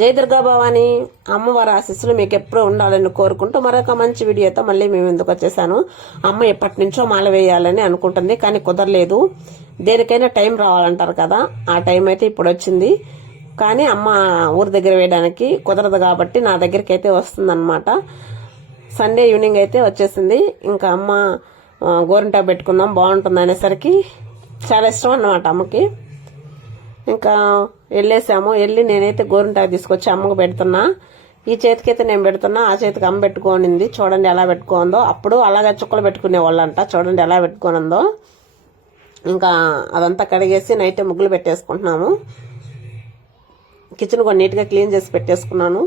జై దుర్గా భవాని అమ్మవారి ఆశీస్సులు మీకు ఎప్పుడూ ఉండాలని కోరుకుంటూ మరొక మంచి వీడియోతో మళ్ళీ మేము ఎందుకు వచ్చేసాను. అమ్మ ఎప్పటి నుంచో మాల వేయాలని అనుకుంటుంది, కానీ కుదరలేదు. దేనికైనా టైం రావాలంటారు కదా, ఆ టైం అయితే ఇప్పుడు వచ్చింది. కానీ అమ్మ ఊరి దగ్గర వేయడానికి కుదరదు కాబట్టి నా దగ్గరికి అయితే వస్తుందన్నమాట. సండే ఈవినింగ్ అయితే వచ్చేసింది. ఇంకా అమ్మ గోరింటా పెట్టుకుందాం బాగుంటుంది అనేసరికి చాలా ఇష్టం అన్నమాట అమ్మకి. ఇంకా వెళ్ళేసాము. వెళ్ళి నేనైతే గోరింటాకు తీసుకొచ్చి అమ్మకు పెడుతున్నా. ఈ చేతికైతే నేను పెడుతున్నా, ఆ చేతికి అమ్మ పెట్టుకోనింది. చూడండి ఎలా పెట్టుకోందో. అప్పుడు అలాగే చుక్కలు పెట్టుకునే వాళ్ళంట, చూడండి ఎలా పెట్టుకోనుందో. ఇంకా అదంతా కడిగేసి నైట్ ముగ్గులు పెట్టేసుకుంటున్నాము. కిచెన్ కూడా నీట్గా క్లీన్ చేసి పెట్టేసుకున్నాను.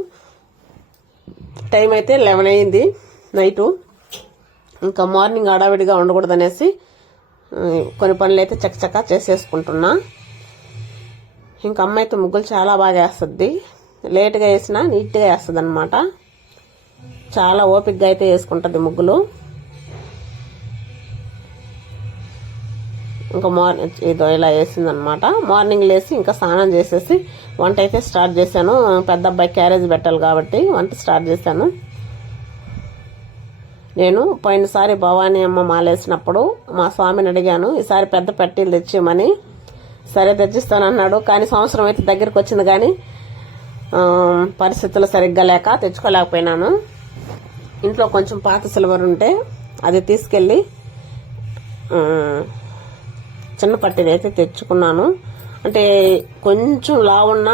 టైం అయితే 11 అయింది నైటు. ఇంకా మార్నింగ్ హడావిడిగా ఉండకూడదు అనేసి కొన్ని పనులు అయితే చక్కచక్క చేసేసుకుంటున్నా. ఇంకా అమ్మ అయితే ముగ్గులు చాలా బాగా వేస్తుంది. లేట్గా వేసినా నీట్గా వేస్తుంది అనమాట. చాలా ఓపికగా అయితే వేసుకుంటుంది ముగ్గులు. ఇంకా మార్నింగ్ ఇదో ఇలా వేసిందనమాట. మార్నింగ్ లేసి ఇంకా స్నానం చేసేసి వంట అయితే స్టార్ట్ చేశాను. పెద్ద అబ్బాయి క్యారేజ్ పెట్టాలి కాబట్టి వంట స్టార్ట్ చేశాను. నేను పోయినసారి భవానీ అమ్మ మాలేసినప్పుడు మా స్వామిని అడిగాను, ఈసారి పెద్ద పెట్టీలు తెచ్చేయమని. సరే తెచ్చిస్తానన్నాడు. కానీ సంవత్సరం అయితే దగ్గరికి వచ్చింది, కానీ పరిస్థితులు సరిగ్గా లేక తెచ్చుకోలేకపోయినాను. ఇంట్లో కొంచెం పాత సిల్వర్ ఉంటే అది తీసుకెళ్ళి చిన్న పట్టీలు అయితే తెచ్చుకున్నాను. అంటే కొంచెం లావున్న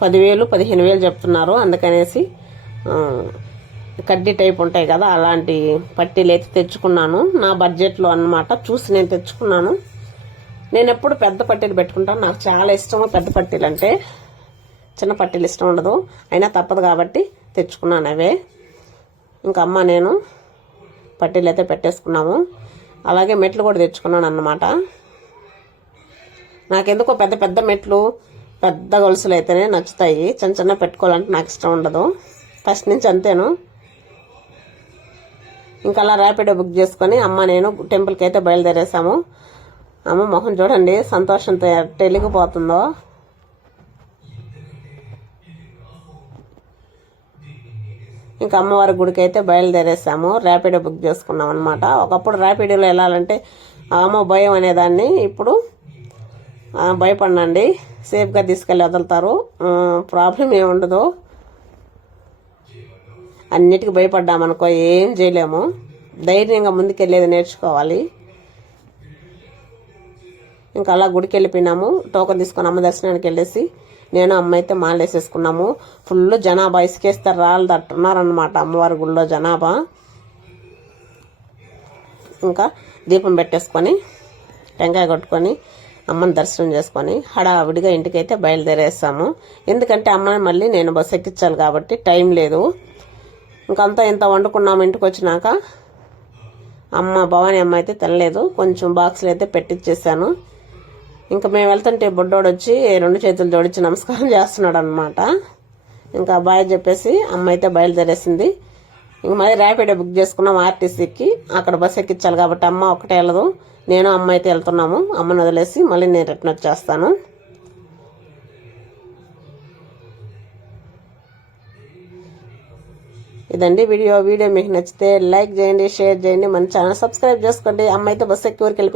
10,000 15,000 చెప్తున్నారు. అందుకనేసి కడ్డీ టైప్ ఉంటాయి కదా, అలాంటి పట్టీలు అయితే తెచ్చుకున్నాను. నా బడ్జెట్లో అన్నమాట చూసి నేను తెచ్చుకున్నాను. నేను ఎప్పుడు పెద్ద పట్టీలు పెట్టుకుంటాను. నాకు చాలా ఇష్టము పెద్ద పట్టీలు అంటే. చిన్న పట్టీలు ఇష్టం ఉండదు, అయినా తప్పదు కాబట్టి తెచ్చుకున్నాను అవే. ఇంకా అమ్మ నేను పట్టీలు అయితే పెట్టేసుకున్నాము. అలాగే మెట్లు కూడా తెచ్చుకున్నాను అన్నమాట. నాకెందుకో పెద్ద పెద్ద మెట్లు పెద్ద గొలుసులు అయితేనే నచ్చుతాయి. చిన్న చిన్న పెట్టుకోవాలంటే నాకు ఇష్టం ఉండదు, ఫస్ట్ నుంచి అంతేను. ఇంకా అలా ర్యాపిడో బుక్ చేసుకొని అమ్మ నేను టెంపుల్కి అయితే బయలుదేరేసాము. అమ్మ మొహం చూడండి సంతోషంతో తెలిగిపోతుందో. ఇంకా అమ్మవారి గుడికి అయితే బయలుదేరేసాము. ర్యాపిడో బుక్ చేసుకున్నాం అనమాట. ఒకప్పుడు ర్యాపిడోలో వెళ్ళాలంటే అమ్మ భయం అనేదాన్ని, ఇప్పుడు భయపడినండి. సేఫ్గా తీసుకెళ్ళి వదులుతారు, ప్రాబ్లం ఏముండదు. అన్నిటికీ భయపడ్డామనుకో ఏం చేయలేము. ధైర్యంగా ముందుకెళ్ళేది నేర్చుకోవాలి. ఇంకా అలా గుడికి వెళ్ళిపోయినాము. టోకన్ తీసుకొని అమ్మ దర్శనానికి వెళ్ళేసి నేను అమ్మ అయితే మాలేసేసుకున్నాము. ఫుల్ జనాభా, ఇసుకేస్తారు రాళ్ళు తట్టున్నారనమాట అమ్మవారి గుళ్ళో జనాభా. ఇంకా దీపం పెట్టేసుకొని టెంకాయ కొట్టుకొని అమ్మని దర్శనం చేసుకొని హడావిడిగా ఇంటికైతే బయలుదేరేసాము. ఎందుకంటే అమ్మని మళ్ళీ నేను బస్సు ఎక్కించాలి కాబట్టి టైం లేదు. ఇంకంతా ఇంత వండుకున్నాము. ఇంటికి వచ్చినాక అమ్మ భవానీ అమ్మ అయితే తినలేదు, కొంచెం బాక్సులు అయితే పెట్టించేసాను. ఇంకా మేము వెళ్తుంటే బుడ్డోడు వచ్చి 2 చేతులు జోడించి నమస్కారం చేస్తున్నాడు అనమాట. ఇంకా బాయ్ చెప్పేసి అమ్మ అయితే బయలుదేరేసింది. ఇంక మళ్ళీ ర్యాపిడో బుక్ చేసుకున్నాం ఆర్టీసీకి. అక్కడ బస్సు ఎక్కించాలి కాబట్టి అమ్మ ఒకటే వెళ్ళదు, నేను అమ్మ అయితే వెళ్తున్నాము. అమ్మని వదిలేసి మళ్ళీ నేను రిటర్న్ వచ్చేస్తాను. ఇదండి వీడియో మీకు నచ్చితే లైక్ చేయండి, షేర్ చేయండి, మన ఛానల్ సబ్స్క్రైబ్ చేసుకోండి. అమ్మ అయితే బస్సు ఎక్కి ఊరికి వెళ్ళిపోయింది.